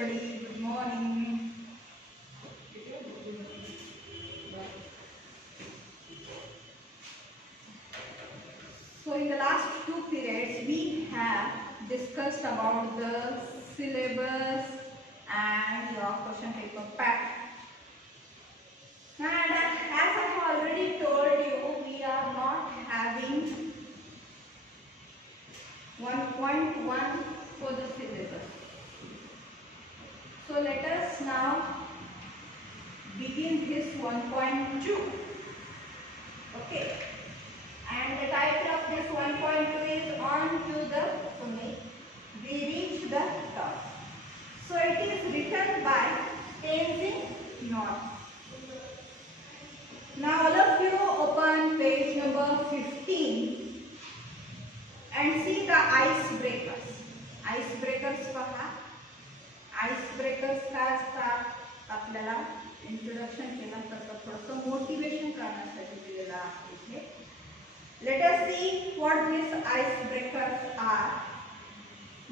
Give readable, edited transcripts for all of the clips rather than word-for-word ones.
everybody. Good morning. So in the last two periods we have discussed about the syllabus and your question paper pattern. And as I have already told you, we are not having 1.1 for the syllabus. So let us now begin this 1.2. Okay. And the title of this 1.2 is On to the Summit. We reach the top. So it is written by Tenzin North. Now all of you open page number 15 and see the icebreakers. Icebreakers पहा. Icebreakers काय असतात आपल्याला introduction केल्यानंतर थोडंसं motivation करण्यासाठी दिलेलं आहे इथे. Let us see what these icebreakers are.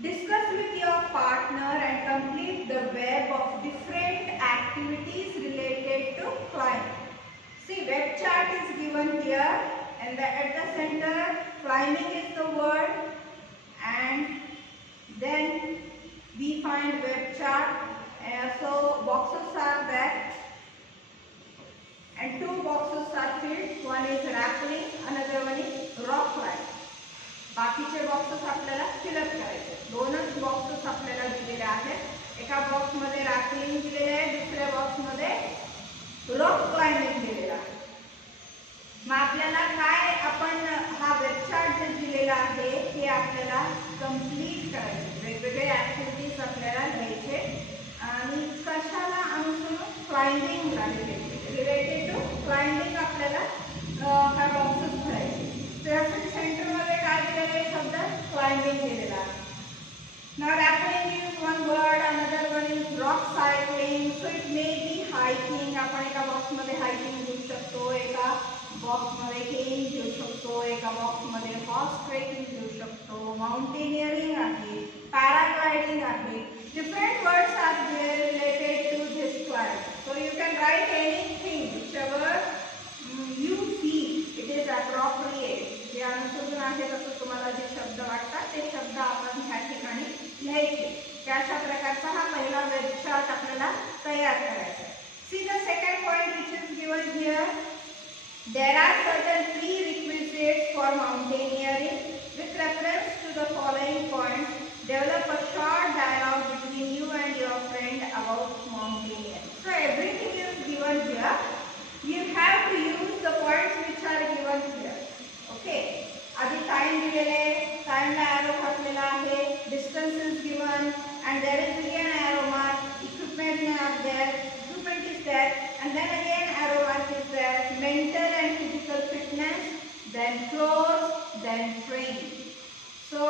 Discuss with your partner and complete the web of different activities related to climbing. See, web chart is given here, and at the center, climbing is the word, and then we find web chart. So boxes are there, and two boxes are filled. One is rappelling, another one is rock climbing. बाकीचे boxes आपल्याला fill up करायचे. दोनच boxes आपल्याला दिलेले आहेत. एका box मध्ये rappelling दिलेले आहे, दुसऱ्या बॉक्स मध्ये रॉक क्लाइम्बिंग दिलेला आहे. मग आपल्याला काय आपण हा वेब चार्ट जे दिलेला आहे ते आपल्याला कंप्लीट करायचे. वेगवेगळे ऍक्टिव्हिटीज आपल्याला घ्यायचे आणि कशाला अनुसरून क्लाइम्बिंगला रिलेटेड टू क्लाइम्बिंग आपल्याला हा बॉक्सेस भरायचे. त्यासाठी सेंटर मध्ये काय दिलेला आहे शब्द क्लाइम्बिंग दिलेला आहे. Now rappelling is one word, another one is rock cycling. So it may be hiking. आपण एका बॉक्स मध्ये हायकिंग घेऊ शकतो, एका बॉक्स मध्ये केन घेऊ शकतो, एका बॉक्स मध्ये हॉर्स ट्रेकिंग घेऊ शकतो, माउंटेनियरिंग आहे, पॅराग्लाइडिंग आहे. Different words are there related to this climb. So you can write anything whichever you feel it is appropriate. जे अनुसरून आहे तसं तुम्हाला जे शब्द वाटतात ते शब्द आपण ह्या ठिकाणी लिहायचे. अशा प्रकारचा हा पहिला वेब चार्ट आपल्याला तयार करायचा आहे. See the second point which is given here. There are certain prerequisites for mountaineering. With reference to the following points, develop a short dialogue between you and your friend about mountaineering. So everything is given here. You have to use the points which are given here. Okay. आधी time दिलेले आहे, टाइमला arrow घातलेला आहे, distance is given and there is again arrow mark, equipment is there and then again arrow mark is there, mental and physical fitness, then clothes, then training. So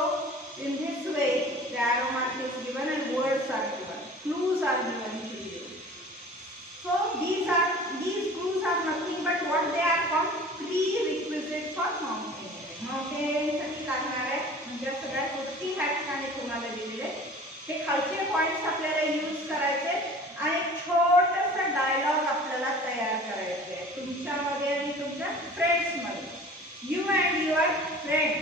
in this way the arrow mark is given and words are given, clues are given to you. So these clues are nothing but what they are called prerequisites for mountaineering. माउंटेनियरिंगसाठी लागणारे म्हणजे सगळ्या गोष्टी ह्या ठिकाणी तुम्हाला दिलेले. हे खालचे points आपल्याला यूज करायचे आणि छोटंसं डायलॉग आपल्याला तयार करायचे आहे तुमच्यामध्ये आणि तुमच्या फ्रेंड्समध्ये. You and your friend,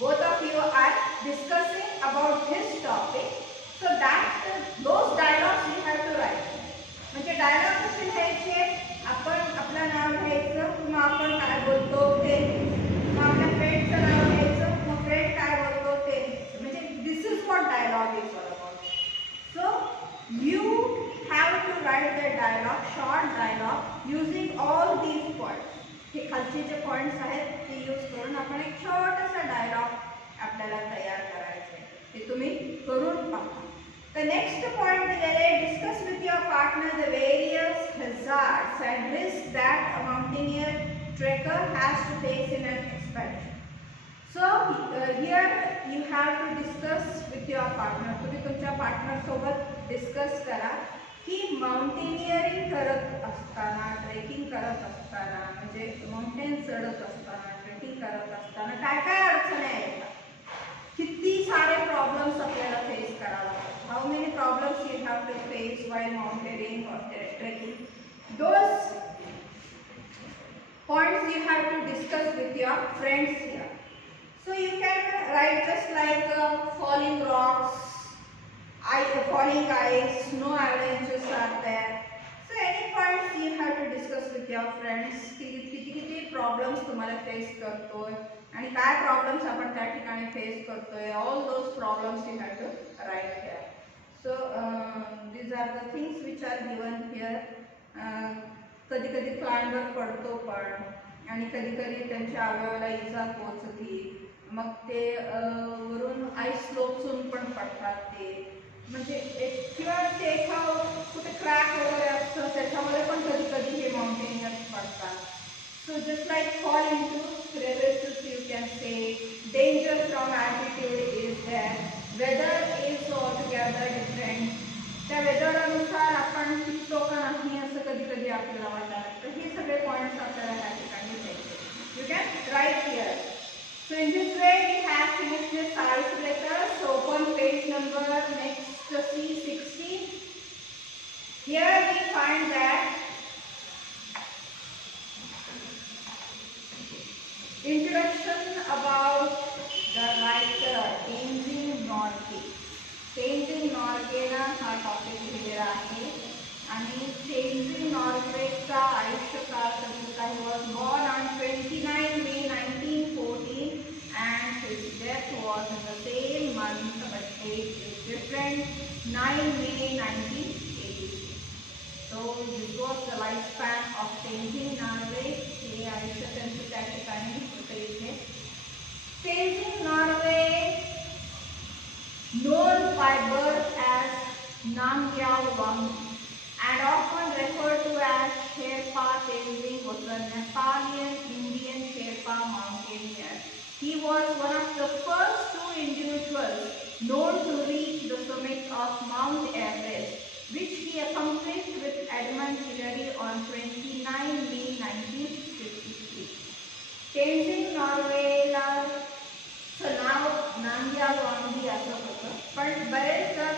both of you are discussing about this topic. So that those dialogues you have to write. म्हणजे डायलॉग कसे लिहायचे, आपण आपलं नाव घ्यायचं, किंवा आपण काय बोलतो ते, मग आपल्या फ्रेंडचं नाव घ्यायचं, मग फ्रेंड काय बोलतो ते, म्हणजे this is what dialogue is all about. So you have to write the dialogue, short dialogue using all these points. हे खालचे जे पॉइंट्स आहेत ते यूज करून आपण एक छोटासा डायलॉग आपल्याला तयार करायचं आहे. ते तुम्ही करून पहा. The next point दिलेले, discuss with your partner the various hazards and risks that a mountaineer trekker has to face in an expedition. So here you have to discuss with your partner. तुम्ही तुमच्या partner सोबत discuss करा की mountaineering करत असताना, trekking करत असताना, म्हणजे माउंटेन चढत असताना, ट्रेकिंग करत असताना काय काय अडचणी येतात, किती सारे प्रॉब्लेम्स आपल्याला फेस करावे लागतात. How many problems you have to face while mountaineering or trekking? Those points you have to discuss with your friends here. So you can write just like falling rocks, falling ice, snow avalanches are there. So any points you have to discuss with your friends. किती problems तुम्हाला face करतोय आणि काय problems आपण त्या ठिकाणी face करतोय. All those problems you have to write here. So these are the things which are given here. कधी कधी क्लाइंबर पडतो पण आणि कधी कधी त्यांच्या अवयवाला इजा पोहोचते. मग ते वरून आईस स्लोपसून पण पडतात ते. म्हणजे किंवा ते कुठे क्रॅक वगैरे असतं त्याच्यामध्ये पण कधी कधी हे माउंटेनियर्स पडतात. So just like follow into crevices you can say. Danger from altitude is there. Weather is altogether different. त्या वेदरनुसार आपण टिकतो का नाही असं कधी कधी आपल्याला वाटतं. तर हे सगळे पॉईंट्स आपल्याला ह्या ठिकाणी द्यायचे. You can write here. So in this way we have finished this icebreaker. So open page number next C60. Here we find that introduction about the writer Tenzing Norgay. Tenzing Norgay ना हा topic दिलेला आहे आणि Tenzing Norgay चा आयुष्यकाळ कधीचा. He was born on 29 May 1914 and his death was in the same month but date is different, 9 May 1986. So this was the lifespan of Tenzing Norgay. हे आयुष्य त्यांचे त्या ठिकाणी होते इथे. Tenzing Norgay, known by birth as Namgyal Wangdi and often referred to as Sherpa Tenzing, was a Nepalian Indian Sherpa mountaineer. He was one of the first two individuals known to reach the summit of Mount Everest, which he accomplished with Edmund Hillary on 29 May 1953. Tenzing Norgayला नाव नामग्याल वांगडी असं होतं पण बरेच जण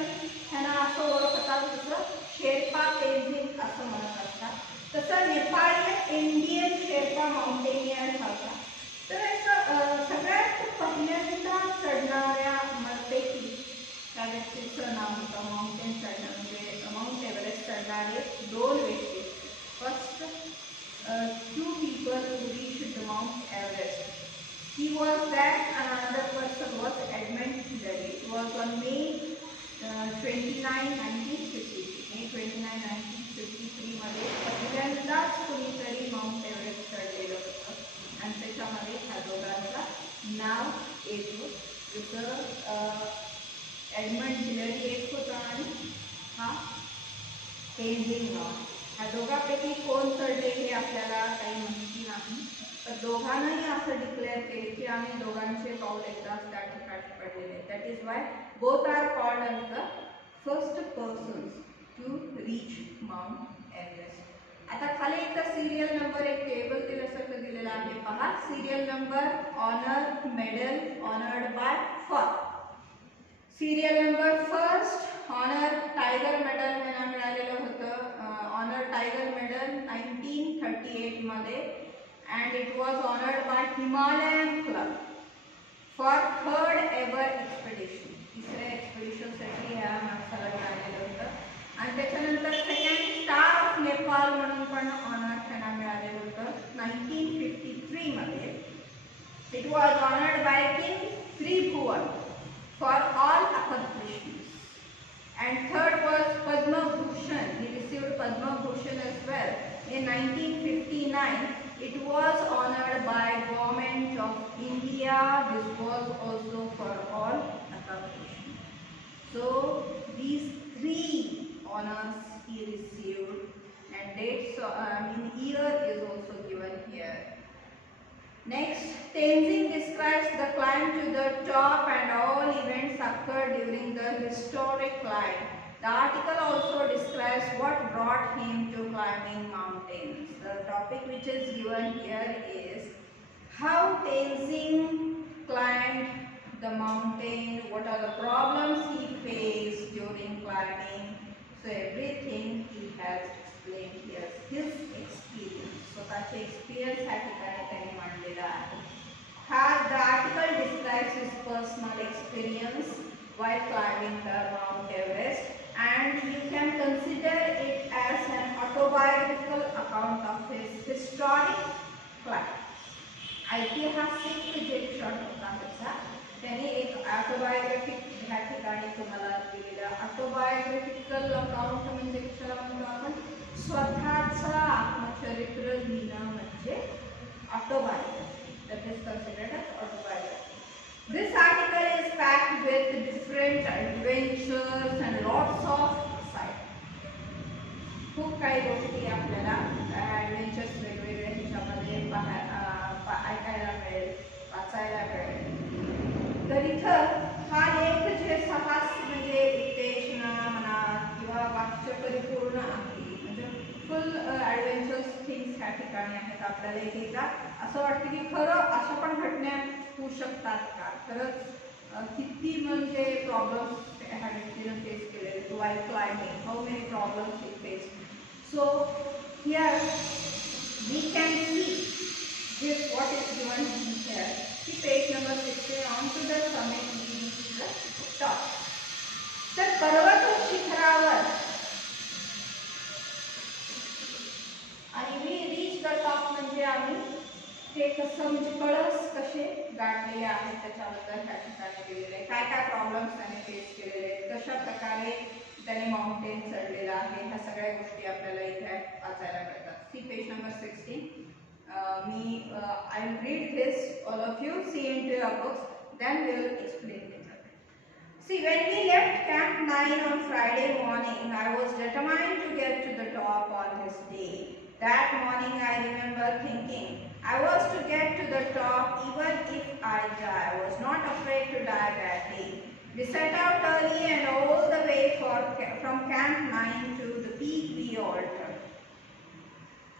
ह्यांना असं ओळखतात जसं शेर्पा तेंजिंग असं म्हणत असतात. तसं नेपाळी इंडियन शेर्पा माउंटेनियर होता. तर असं सगळ्यात पहिल्यांदा चढणाऱ्यापैकी त्या व्यक्तीचं नाव होतं. माउंटेन चढणं म्हणजे माउंट एव्हरेस्ट चढणारे दोन व्यक्ती. First two people who reached the Mount Everest. He was that and another person was Edmund Hillary. It was on May 29, 1953. May 29, 1953 मध्ये पहिल्यांदाच कुणीतरी माउंट एव्हरेस्ट चढलेलं होतं आणि त्याच्यामध्ये ह्या दोघांचं नाव येतो. जसं एडमंड हिलरी एक होता आणि हा तेंजिंग नॉर्गे. ह्या दोघांपैकी कोण चढले हे आपल्याला काही माहिती नाही. तर दोघांनाही असं डिक्लेअर केले की आम्ही दोघांचे पाऊल एकदाच त्या ठिकाणी पडलेले. That is why both are called as the first persons to reach Mount Everest. आता खाली इथं सिरियल नंबर एक टेबल दिल्यासारखं दिलेलं आहे पहा. Serial number honour medal honoured by for. Serial number first honour tiger medal यांना मिळालेलं होतं. ऑनर टायगर मेडल 1938 मध्ये and it was honored by Himalayan Club for third ever expedition. तिसऱ्या एक्सपेडिशन साठी ह्या माणसाला मिळालेलं होतं. आणि त्याच्यानंतर सेकंड स्टार ऑफ नेपाळ म्हणून पण ऑनर त्यांना मिळालेलं होतं 1953 मध्ये. It was honored by King Tribhuvan for all accomplishments. And third was Padma Bhushan. He received Padma Bhushan as well in 1959. It was honored by Government of India. This was also for all accomplishments. So these three honors he received and dates year is also given here. Next, Tenzing describes the climb to the top and all events occurred during the historic climb. The article also describes what brought him to climbing mountains. The topic which is given here is how Tenzing climbed the mountain, what are the problems he faced during climbing. So everything he has explained here, his experience. स्वतःचे experience ह्या ठिकाणी त्यांनी मांडलेला आहे. The article describes his personal experience while climbing the Mount Everest, and you can consider it as an autobiographical account of his historic climb. ऐतिहासिक जे क्षण होता त्याचा त्यांनी एक ऑटोबायोग्राफिक ह्या ठिकाणी तुम्हाला दिलेला. ऑटोबायोग्राफिकल अकाउंट म्हणजे कशाला म्हणतो आपण, स्वतःचं आत्मचरित्र लिहिणं म्हणजे autobiography. That is considered as autobiography. This article is packed with different adventures and lots of excitement. खूप काही गोष्टी आपल्याला ॲडव्हेंचर्स वेगवेगळे ह्याच्यामध्ये ऐकायला मिळेल, वाचायला मिळेल. तर इथं हा लेख जे साहस म्हणजे उत्तेजना म्हणा किंवा वाक्य परिपूर्ण आहे, म्हणजे फुल ॲडव्हेंचर्स थिंग्स ह्या ठिकाणी आहेत. आपल्याला एकदा असं वाटतं की खरं अशा पण घटना होऊ शकतात का, खरंच किती म्हणजे प्रॉब्लेम्स ह्या व्यक्तीनं फेस केले while climbing, how many problems he faced. So here we can see this what is given here. See page number 16, on to the summit means the top. तर पर्वत शिखरावर आणि we reach the top म्हणजे आम्ही ते कसं म्हणजे कळस कसे गाठलेले आहेत त्याच्याबद्दल ह्या ठिकाणी दिलेले आहे. काय काय प्रॉब्लेम्स त्याने फेस केलेले आहेत, कशा प्रकारे त्याने माउंटेन चढलेला आहे, ह्या सगळ्या गोष्टी आपल्याला इथे वाचायला मिळतात. सी page number 16. I will read this, all of you see into your books, then we will explain it. See, when we left Camp 9 on Friday morning, I was determined to get to the top on this day. That morning I remember thinking, I was to get to the top even if I die. I was not afraid to die that day. We set out early and all the way from Camp 9 to the peak we altered.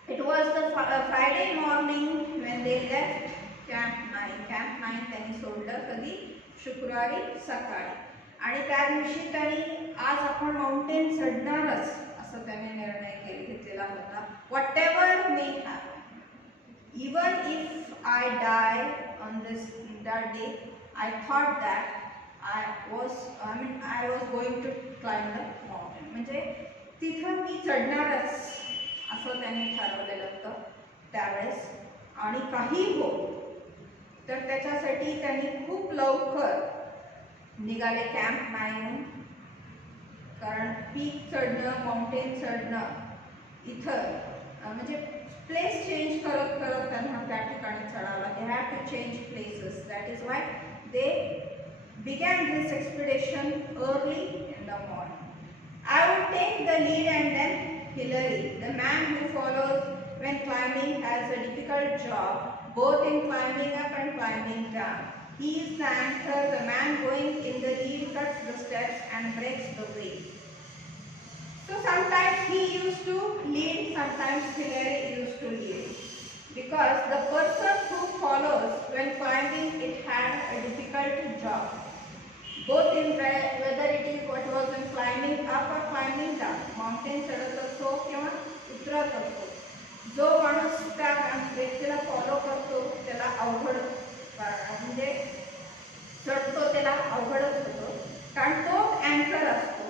It was the Friday morning when they left Camp 9. Camp 9 त्यांनी सोडलं कधी, शुक्रवारी सकाळी. आणि त्या दिवशी त्यांनी आज आपण माउंटेन चढणारच असं त्याने निर्णय घेतलेला होता. Whatever may happen, even if I die on this that day, I thought that I was going to climb the mountain. म्हणजे तिथं मी चढणारच असं त्यांनी ठरवलेलं होतं त्यावेळेस. आणि काही हो तर त्याच्यासाठी त्यांनी खूप लवकर निघाले कॅम्प 9. कारण पीक चढणं, माउंटेन चढणं इथं म्हणजे प्लेस चेंज करत करत त्यांना त्या ठिकाणी चढावं. They have to change places. That is why they began this expedition early in the morning. I would take the lead and then Hillary, the man who follows when climbing, has a difficult job, both in climbing up and climbing down. He is the anchor. The man going in the lead cuts the steps and breaks the way. So sometimes he used to lead, sometimes Hillary used to lead. Because the person who follows when climbing, it had a difficult job. Both in whether it is what was in climbing up or climbing down, mountain चढत असो किंवा उतरत असो, जो माणूस त्या व्यक्तीला follow करतो त्याला अवघड म्हणजे चढतो त्याला अवघडच होतो. कारण तो अँकर असतो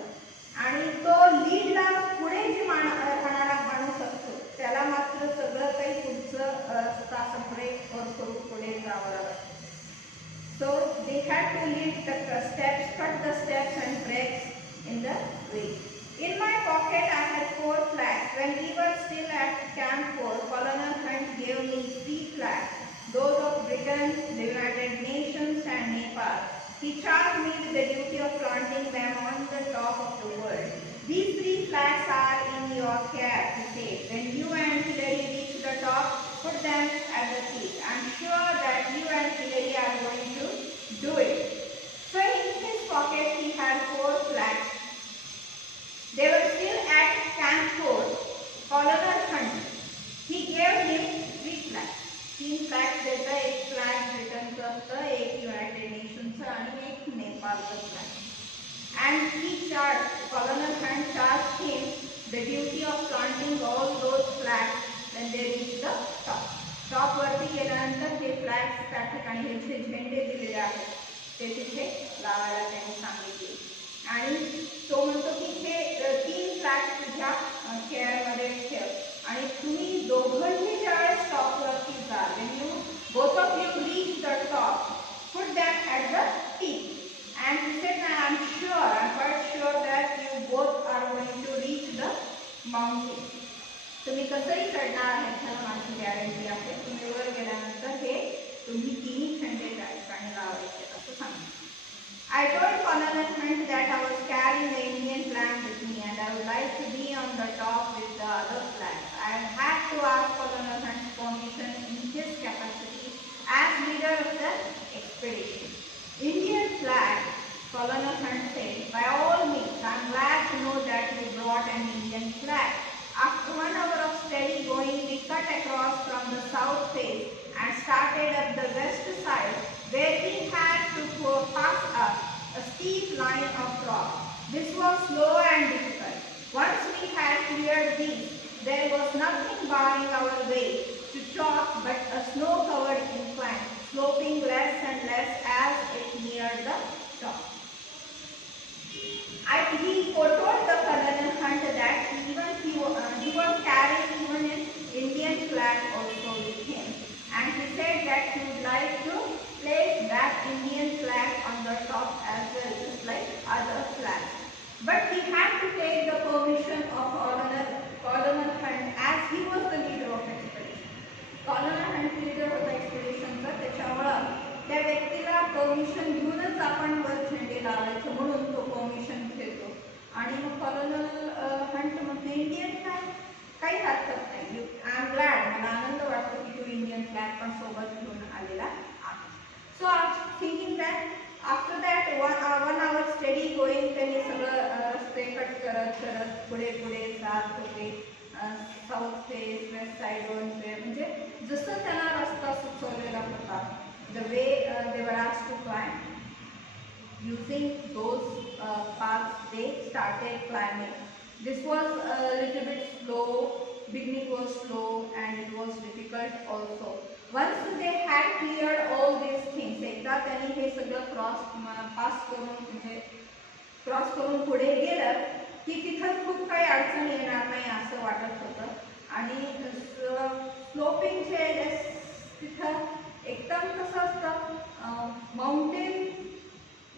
आणि तो लीडला पुढे जी राहणारा माणूस असतो त्याला मात्र सगळं काही पुढचं रस्ता सगळे करून पुढे जावं लागतं. So they had to lead the steps, cut the steps and breaks in the way. In my pocket I had 4 flags. When we were still at Camp 4, Colonel Hunt gave me 3 flags, those of Britain, the United Nations and Nepal. He charged me with the duty of planting them on the top of the world. These 3 flags are in your care, he said. When you and Hillary reach the top, put them at the peak. I am sure that you and Hillary are going to do it. So in his pocket he had 4 flags. They were still at Camp 4. Colonel Hunt, he gave him 3 flags. 3 flags देता, एक flag ब्रिटनचं असतं, एक United नेशनचं इंडियाचं आणि एक नेपाळचं flag. And he charged, Colonel Hunt charged him the duty of planting all those flags when they reached the top. Top वरती गेल्यानंतर हे flags त्या ठिकाणी हे जे झेंडे दिलेले आहेत ते तिथे लावायला त्यांनी सांगितले. आणि तो म्हणतो की हे 3 फ्लॅग्स तुझ्या केअरमध्ये ठेव आणि तुम्ही दोघंही ज्यावेळेस टॉपवरती जाल, when you both of you reach the top, put them at the peak. And he said, I'm quite sure that you both are going to reach the mountain. तुम्ही कसंही चढणार आहे ह्याला माझी गॅरंटी आहे. तुम्ही वर गेल्यानंतर हे तुम्ही 3 झेंडे त्या ठिकाणी लावायचे असं सांगितलं. I told Colonel Hunt that I was carrying the Indian flag with me and I would like to be on the top with the other flags. I had to ask Colonel Hunt's permission in his capacity as leader of the expedition. Indian flag, Colonel Hunt said, by all means, I am glad to know that you brought an Indian flag. After 1 hour of steady going, we cut across from the south face and started up the west side, where we had to pass up a steep line of rock. This was slow and difficult. Once we had cleared these, there was nothing barring our way to top but a snow-covered incline, sloping less and less as it neared the top. He foretold the Colonel Hunt that even he was carrying even an Indian flag also with him, and he said that he would like to place that Indian flag on the top as well, just like other flags. But he had to take the permission of Colonel Hunt as he was the leader of expedition. Colonel Hunt leader of the expedition, तर त्याच्यामुळे त्या व्यक्तीला permission घेऊनच आपण वर झेंडे लावायचं म्हणून तो परमिशन घेतो. आणि मग कॉलोनल हंट म्हणतो इंडियन फ्लॅग काही हरकत नाही. आय एम ग्लॅड, मला आनंद वाटतो की तू इंडियन फ्लॅग पण सोबत घेऊन आलेला आहे. So I thinking that after that 1 hour study going त्यांनी सगळं रस्ते कट करत पुढे जात होते. साऊथ फेस, वेस्ट साईड, म्हणजे जसं त्यांना रस्ता सुचवलेला होता, the way they were asked to climb, using those paths they started climbing. This was a little bit slow, beginning was slow and it was difficult also. Once they had cleared all these things, एकदा त्यांनी हे सगळं पास करून पुढे गेलं की तिथं खूप काही अडचण येणार नाही असं वाटत होतं. आणि स्लोपिंग जे तिथं एकदम कसं असतं माउंटेन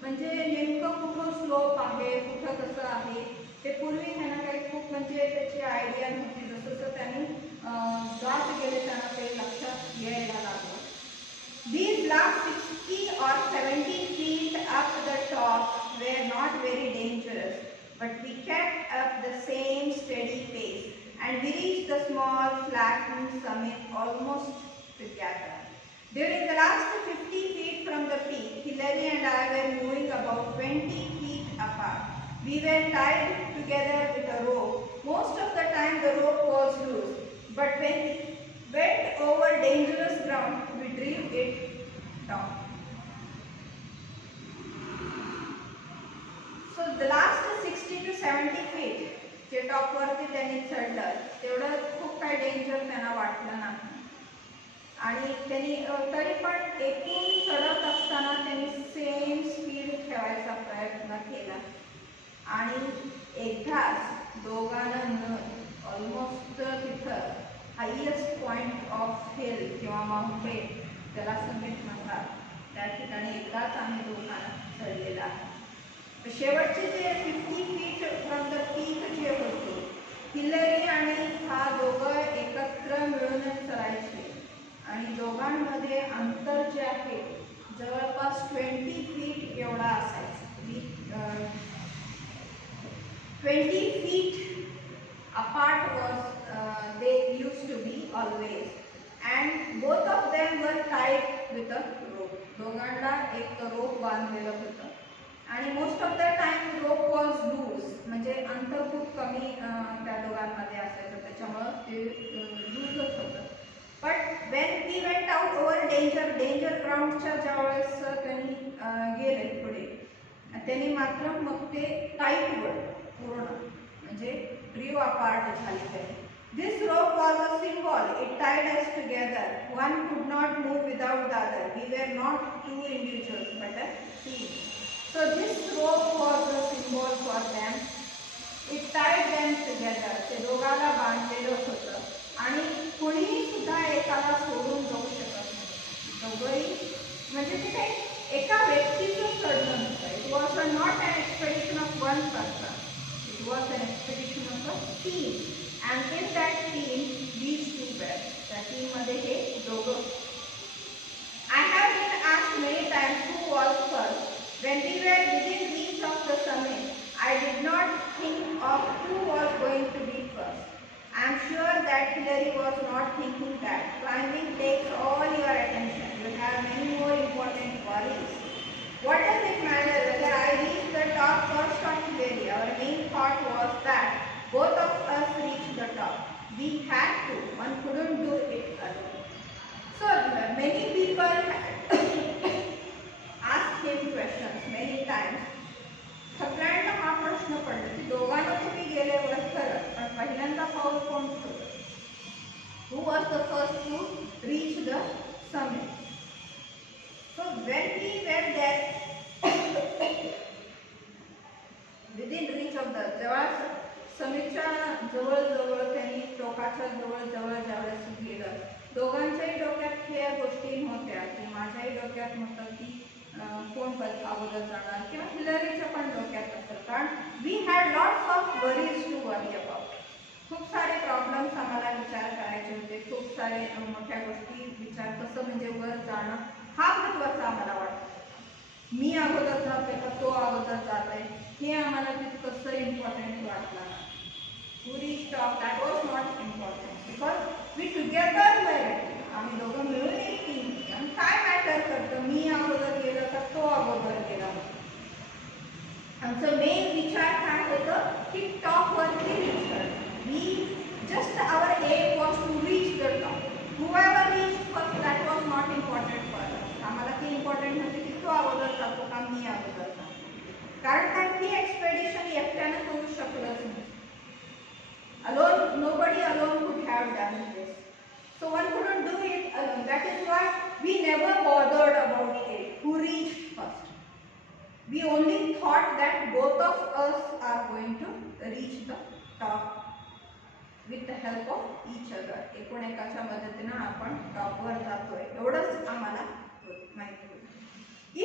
म्हणजे नेमकं कुठं स्लोप आहे कुठं कसं आहे ते पूर्वी त्यांना काही खूप म्हणजे त्याची आयडिया नव्हती. जसं त्यांनी जात गेले त्यांना ते लक्षात यायला लागलं. These last 60 or 70 feet up the top were not very dangerous, but we kept up the same steady pace and we reached the small flattened summit almost together. During the last 50 feet from the peak, Hillary and I were moving about 20 feet apart. We were tied together with a rope. Most of the time the rope was loose, but when we went over dangerous ground, we drew it down. So the last 60 to 70 feet जे टॉपवरती त्यांनी चढलं तेवढं खूप काही danger त्यांना वाटलं नाही. आणि त्यांनी तरी पण एकूण चढत असताना त्यांनी सेम स्पीड ठेवायचा प्रयत्न केला. आणि एकदाच दोघांना मिळून ऑलमोस्ट तिथं हायेस्ट पॉईंट ऑफ हिल किंवा माउंटेन त्याला समिट म्हणतात त्या ठिकाणी एकदाच आम्ही दोघांना चढलेला आहे. शेवटचे जे 50 फीट फ्रॉम द पीक जे होते हिलरी आणि हा दोघं एकत्र मिळूनच चढायचे आणि दोघांमध्ये अंतर जे आहे जवळपास 20 फीट एवढा असायचा. 20 feet apart was they used to be always, and both of them were tied with a rope. दोघांना एक रोप बांधलेलं होतं आणि most of the time rope was loose, म्हणजे अंतर खूप कमी त्या दोघांमध्ये असायचं त्याच्यामुळं ते लूजच होतं. But when we went out over danger ग्राउंडच्या ज्यावेळेस त्यांनी गेले पुढे. त्यांनी मात्र मग ते टाईटवर पूर्ण म्हणजे ड्रीव अपार्ट झाले त्याने. This rope was a symbol. It tied us together. One could not move without the other. We were not two individuals but a team. So this rope was a symbol for them. It tied them together. ते दोघाला बांधलेलं होतं आणि कोणीही सुद्धा एकाला सोडून जाऊ शकत नाही. दोघंही म्हणजे ते काही एका व्यक्तीचं चढणं नव्हतं. It was not an expedition of one person. It was an expedition of a team. And in that team, these two were. त्या team मध्ये हे दोघं. I have been asked many times who was first. When we were within reach of the summit, I did not think of who was going to be first. I am sure that Hillary was not thinking that. Climbing takes all your attention. You have many more important worries. What does it matter whether I reach the top first or Hillary? Our main thought was that both of us reached the top. We had to. One couldn't do it alone. So many people asked him questions many times. सगळ्यांना हा प्रश्न पडला की दोघांना तुम्ही गेले एवढं खरं, पण पहिल्यांदा पाऊल कोण ठेवलं? Who was the first to reach the summit? So when we were there within reach of the जेव्हा समितच्या जवळ त्यांनी टोकाच्या जवळ ज्यावेळेस गेलं, दोघांच्याही डोक्यात ह्या गोष्टी नव्हत्या की माझ्याही डोक्यात नव्हतं की कोण अगोदर जाणार किंवा हिलरीच्या पण डोक्यात असेल, कारण we had lots of worries to worry about. खूप सारे प्रॉब्लेम्स आम्हाला विचार करायचे होते, खूप सारे मोठ्या गोष्टी विचार, कसं म्हणजे वर जाणं हा महत्त्वाचा आम्हाला वाटतं. मी अगोदर जाते का तो अगोदर जाते हे आम्हाला तितकंसं इम्पॉर्टंट वाटलं नाही. Who reached top, that was not important because we together were ready. आम्ही दोघं मिळून एक टीम होती. आणि काय मॅटर करतं मी अगोदर गेलं का तो अगोदर गेला. आमचं मेन विचार काय होतं की टॉपवरती रीच करणं. We just our aim was to reach the top. Whoever reached first, that was not important for us. आम्हाला ती इम्पॉर्टंट होती की तो अगोदर जातो का मी अगोदर जातो, कारण काय ती एक्सपेडिशन एकट्यानं करू शकलंच नाही. Alone, nobody alone could have done this. So one couldn't do it alone. That is why we never bothered about it, who reached first. We only thought that both of us are going to reach the top with the help of each other. एकोणएकाच्या मदतीने आपण टॉपवर जातोय एवढंच आम्हाला माहिती होतं.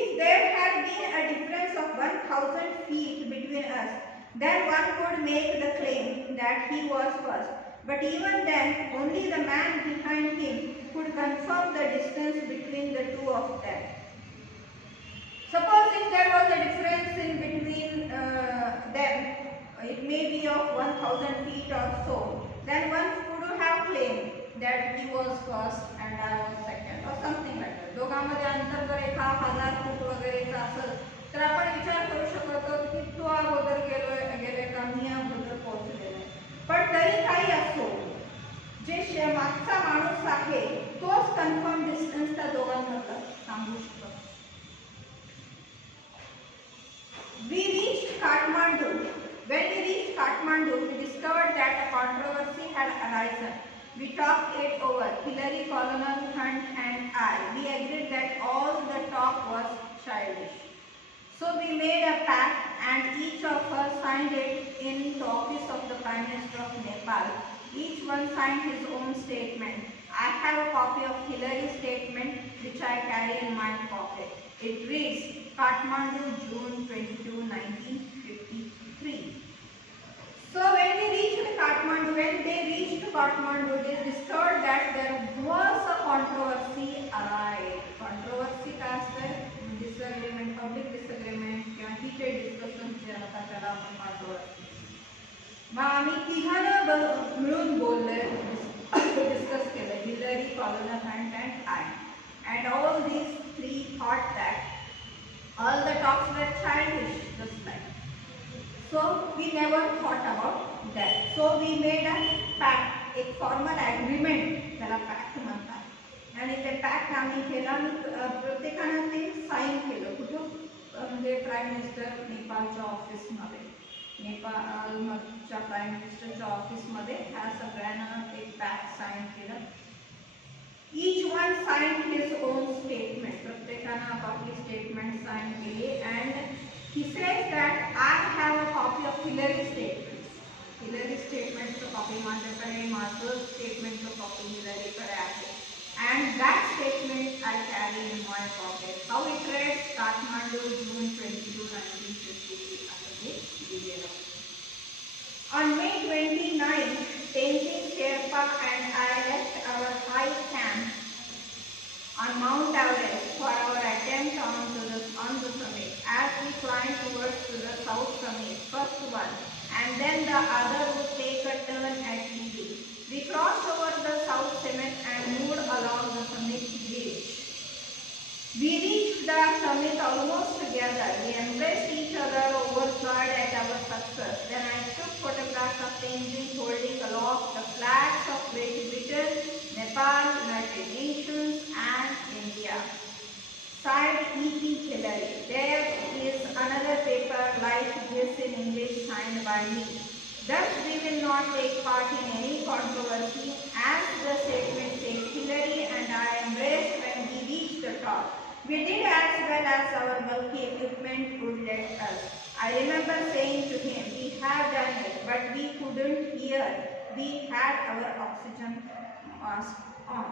If there had been a difference of 1000 feet between us, then one could make the claim that he was first. But even then, only the man behind him could confirm the distance between the two of them. Suppose if there was a difference in between them, it may be of 1000 feet or so, then one could have claimed that he was first and I was second or something like that. दोघांमध्ये अंतर जर 1000 फूट वगैरेचं असेल तर आपण विचार करू शकतो की तो अगोदर गेले का मी अगोदर पोहोचलेलो. पण तरी काही असो, जे मागचा माणूस आहे तोच कन्फर्म डिस्टन्स त्या दोघांमधलं सांगू शकतो. We reached Kathmandu. When we reached Kathmandu, we discovered that a controversy had arisen. We talked it over, Hillary, Colonel Hunt and I. We agreed that all the talk was childish. So we made a pact and each of us signed it in the office of the Prime Minister of Nepal. Each one signed his own statement. I have a copy of Hillary's statement which I carry in my pocket. It reads, Kathmandu, June 22, 1953. So when they reached Kathmandu, they discovered that there was a controversy arrived. Controversy काय असतं? Disagreement, public disagreement किंवा heated discussion जे असतात त्याला आपण controversy. मग आम्ही तिघांना मिळून बोलले, डिस्कस केलं, Hillary, Colonel Hunt and I. And all these three thought that all the talks were childish, just like. So we never thought about that. So we made a pact, एक formal agreement, त्याला pact म्हणतात. आणि ते pact आम्ही केलं आणि प्रत्येकाने ते साइन केलं. कुठं म्हणजे प्राईम मिनिस्टर नेपाळच्या ऑफिसमध्ये, नेपाळच्या प्राईम मिनिस्टरच्या ऑफिसमध्ये ह्या सगळ्यांना एक पॅक्ट साइन केलं. Each one signed his own statement. प्रत्येकानं आपापली स्टेटमेंट साइन केली and he says that I have a copy of Hillary statement. Hillary statementचं कॉपी माझ्याकडे, माझं स्टेटमेंटचं कॉपी हिलरीकडे आहे. And that statement I carry in my pocket. How it reads, Kathmandu, June 22, 1953. असं ते दिलेलं. On May 29, Tenzin Sherpa and I left our high camp on Mount Everest for our attempt on the summit. As we climbed towards to the south summit, first one, and then the other would take a turn at evening. We crossed over the south summit and moved along the summit ridge. We reached the summit almost together. We embraced each other, overjoyed at our success. Then I took photographs of Tenzin holding aloft the flags of Great Britain, Nepal, United Nations, and India. Signed E.P. Hillary. There is another paper like this in English signed by me. Thus, we will not take part in any controversy. As the statement says, Hillary and I embraced when we reached the top. We did as well as our bulky equipment would let us. I remember saying to him, we have done it, but we couldn't hear. We had our oxygen mask on.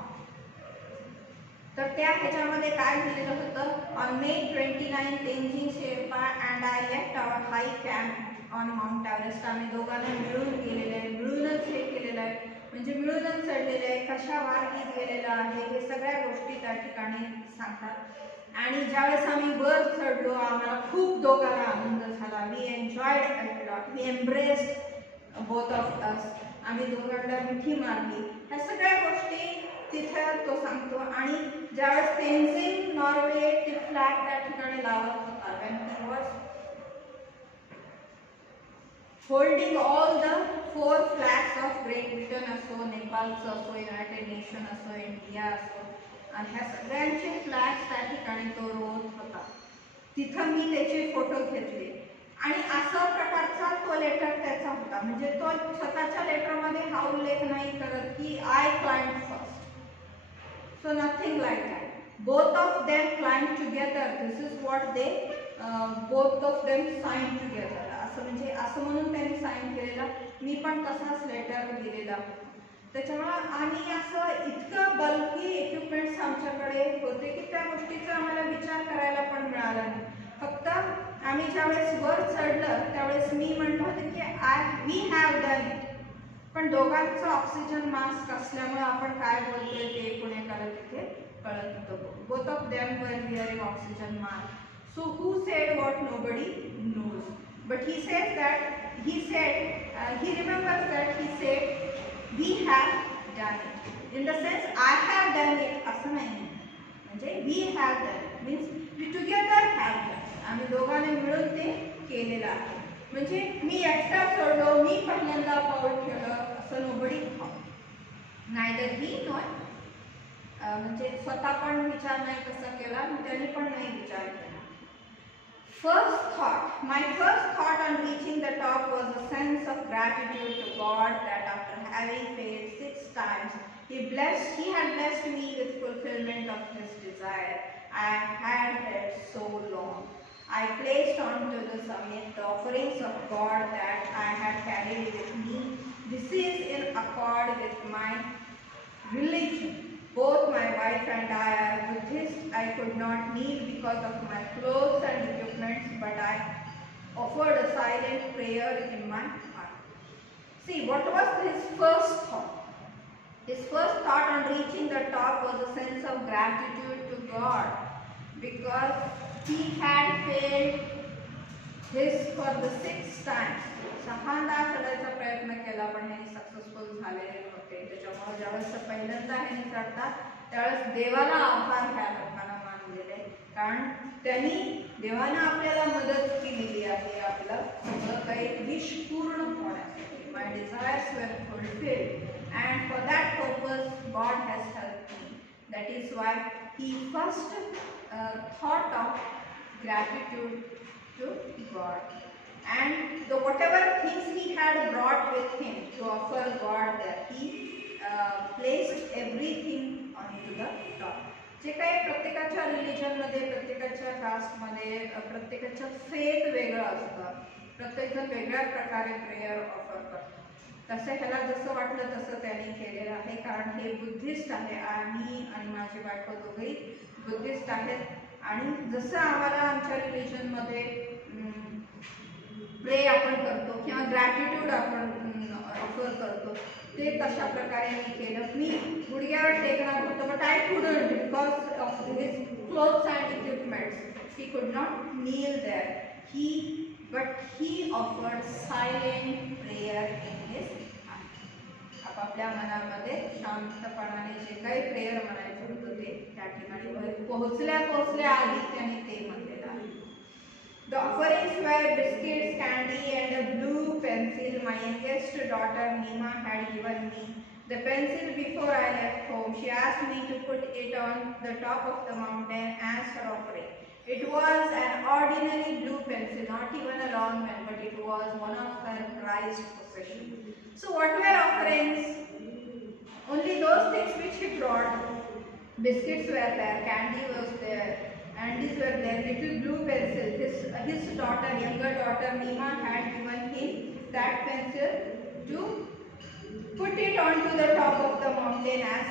तर त्या ह्याच्यामध्ये काय लिहिलेलं होतं, on May 29 Tenzing Sherpa and I left our high camp on Mount Everest. आम्ही दोघांना मिळून गेलेले आहे, मिळूनच हे केलेलं आहे, म्हणजे मिळूनच चढलेलं आहे, कशा मार्गी गेलेलं आहे, हे सगळ्या गोष्टी त्या ठिकाणी सांगतात. आणि ज्यावेळेस आम्ही वर चढलो आम्हाला खूप दोघांना आनंद झाला. We enjoyed a lot, we embraced both of us. आम्ही दोघांना मिठी मारली. ह्या सगळ्या गोष्टी तिथं तो सांगतो. आणि ज्यावेळेस तेन्झिन नॉर्वे ते फ्लॅग त्या ठिकाणी लावत होता, when he was holding all the 4 flags of Great Britain असो, नेपाळचं असो, युनायटेड नेशन असो, इंडिया असो, ह्या सगळ्यांचे फ्लॅग्स त्या ठिकाणी तो रोवत होता. तिथं मी त्याचे फोटो घेतले. आणि असा प्रकारचा तो लेटर त्याचा होता. म्हणजे तो स्वतःच्या लेटरमध्ये हा उल्लेख नाही करत की I claimed first. So nothing like that. Both of them climbed together. This is what they both of them signed together. असं म्हणजे असं म्हणून त्यांनी साइन केलेला. मी पण तसाच लेटर दिलेला. त्याच्यामुळे आम्ही असं इतकं बल्की इक्विपमेंट्स आमच्याकडे होते की त्या गोष्टीचा आम्हाला विचार करायला पण मिळाला नाही. फक्त आम्ही ज्यावेळेस वर चढलं त्यावेळेस मी म्हटलं होतं की वी हॅव डन इट. पण दोघांचं ऑक्सिजन मास्क असल्यामुळे आपण काय बोलतोय ते पुणेकराला तिथे कळत होतं. Both of them were wearing oxygen mask. So who said what nobody knows. But he said that he remembers that he said we have done it. In the sense I have done it असं नाही. म्हणजे we have done it means we together have done it. आम्ही दोघांनी मिळून ते केलेलं आहे. म्हणजे मी एकटा चढलो, मी पहिल्यांदा पाऊल ठेवलं असं नोबडी नायदर ही नॉट. म्हणजे स्वतः पण विचार नाही कसा केला, त्यांनी पण नाही विचार केला. My first thought on reaching the top was a sense of gratitude to God that after having failed 6 times, He had blessed me with fulfillment of His desire I had had so long. I placed onto the summit the offerings of God that I had carried with me. This is in accord with my religion. Both my wife and I are Buddhists. I could not kneel because of my clothes and equipments, but I offered a silent prayer in my heart. See, what was his first thought? His first thought on reaching the top was a sense of gratitude to God because he had failed his for the 6th time. सहांदा चढायचा प्रयत्न केला पण हे successful झालेले नव्हते. त्याच्यामुळे ज्यावेळेस पहिल्यांदा हे चढतात त्यावेळेस देवाला आभार ह्या लोकांना मानलेले, कारण त्यांनी देवानं आपल्याला मदत केलेली आहे आपलं सगळं काही विश पूर्ण होण्यासाठी. My desires were fulfilled and for that purpose God has helped me. That is why he first thought of gratitude to God. And whatever things he had brought with him to offer God there, he placed everything onto the top. जे काही प्रत्येकाच्या रिलिजनमध्ये, प्रत्येकाच्या कास्टमध्ये, प्रत्येकाचं faith वेगळं असतं, प्रत्येकजण वेगळ्या प्रकारे prayer offer करतो. तसं ह्याला जसं वाटलं तसं त्यांनी केलेलं आहे, कारण हे बुद्धिस्ट आहे. मी आणि माझी बायको दोघेही बुद्धिस्ट आहेत. आणि जसं आम्हाला आमच्या रिलिजनमध्ये प्रे आपण करतो किंवा ग्रॅटिट्यूड आपण ऑफर करतो, ते तशा प्रकारे मी केलं. मी गुडघ्यावर टेकणार होतं, but I couldn't because of his clothes and equipments. He could not kneel there. But he offered silent prayer in his heart. आपापल्या मनामध्ये शांतपणाने जे काही प्रेयर म्हणायचं होतं ते त्या ठिकाणी पोहोचल्या आधी त्यांनी ते म्हणलेलं आहे. The offerings were biscuits, candy, and a blue pencil my youngest daughter Nima had given me. The pencil before I left home. She asked me to put it on the top of the mountain as her offering. It was an ordinary blue pencil, not even a long one, but it was one of her prized possessions. So what were offerings? Only those things which he brought. Biscuits were there, candy was there, and these were there. Little blue pencil. His daughter, younger daughter Nima, had given him that pencil to put it onto the top of the mountain as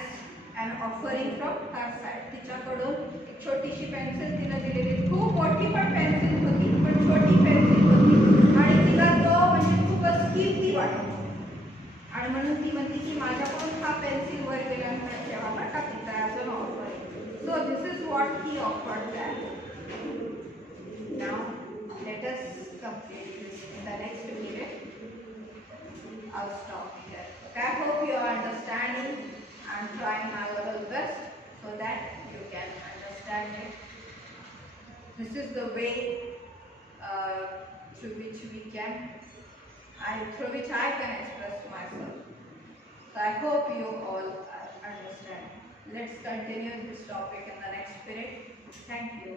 an offering from her side. तिच्याकडून एक छोटीशी pencil तिला दिलेली. खूप मोठी पण pencil होती, पण छोटी पेन्सिल होती आणि तिला तो म्हणजे खूपच किमती वाटत. आणि म्हणून ती म्हणते की माझ्याकडून हा पेन्सिल वर गेल्यानंतर ठेवावा का तिचा as an offering. So this is what he offered them. Now let us complete this in the next period. I'll stop here. Okay, I hope you are understanding. I'm trying my level best so that you can understand it. This is the way through which I can express myself. So I hope you all understand. Let's continue this topic in the next period. Thank you.